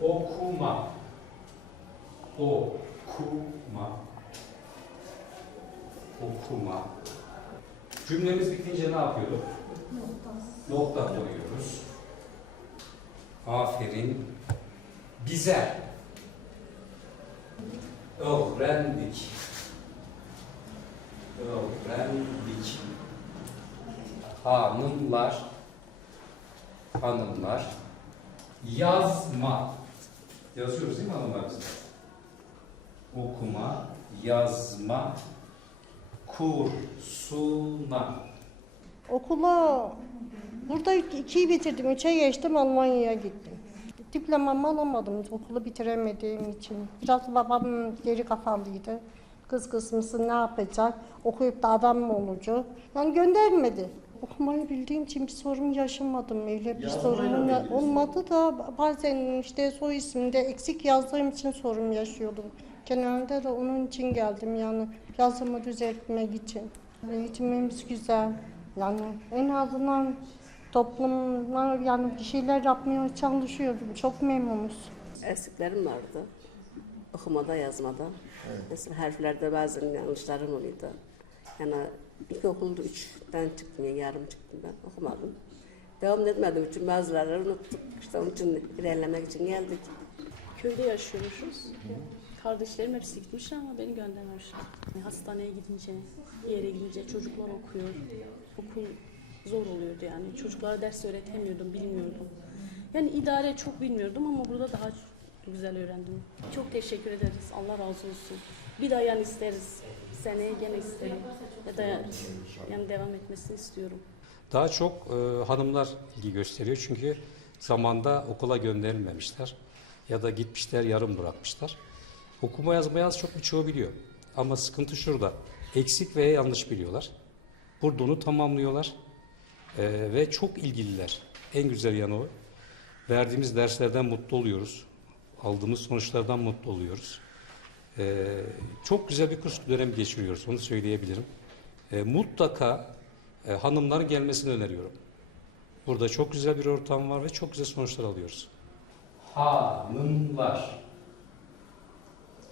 Okuma. Okuma. Okuma. Cümlemiz bitince ne yapıyorduk? Nokta koyuyoruz. Aferin. Bize. Öğrendik. Öğrendik. Hanımlar. Hanımlar. Yazma. Yazıyoruz değil mi hanımlar biz? Okuma, yazma, kursuna. Okula burada ikiyi bitirdim, üçe geçtim Almanya'ya gittim. Diplomamı alamadım okulu bitiremediğim için. Biraz babam geri kafalıydı. Kız kız mısın ne yapacak? Okuyup da adam mı olacak? Yani göndermedi. Okumayı bildiğim için bir sorun yaşamadım. Öyle bir Yazmayla sorunum ya- olmadı da bazen işte soy isminde eksik yazdığım için sorun yaşıyordum. Genelde de onun için geldim yani yazımı düzeltmek için. Eğitimimiz güzel. Yani en azından toplumlar yani bir şeyler yapmaya çalışıyorum. Çok memnunuz. Eksiklerim vardı. Okumada, yazmada. Mesela harflerde bazen yanlışlarım oluyordu. Yani ilk okulda üçten çıktım, yani yarım çıktım ben. Okumadım. Devam etmediğim için bazıları unuttuk. İşte onun için ilerlemek için geldik. Köyde yaşıyormuşuz. Kardeşlerim hepsi gitmiş ama beni göndermemişler. Hastaneye gidince, bir yere gidince çocuklar okuyor. Okul zor oluyordu yani. Çocuklara ders öğretemiyordum, bilmiyordum. Yani idare çok bilmiyordum ama burada daha güzel öğrendim. Çok teşekkür ederiz. Allah razı olsun. Bir daha yani isteriz. Seneye gene isterim. Ya da yani devam etmesini istiyorum. Daha çok e, hanımlar ilgi gösteriyor çünkü zamanda okula gönderilmemişler ya da gitmişler yarım bırakmışlar. Okuma yazma yaz çok birçoğu biliyor. Ama sıkıntı şurada. Eksik veya yanlış biliyorlar. Burada onu tamamlıyorlar. E, ve çok ilgililer. En güzel yanı o. Verdiğimiz derslerden mutlu oluyoruz. Aldığımız sonuçlardan mutlu oluyoruz. E, çok güzel bir kurs dönemi geçiriyoruz. Onu söyleyebilirim. E, mutlaka e, hanımların gelmesini öneriyorum. Burada çok güzel bir ortam var ve çok güzel sonuçlar alıyoruz. Hanımlar.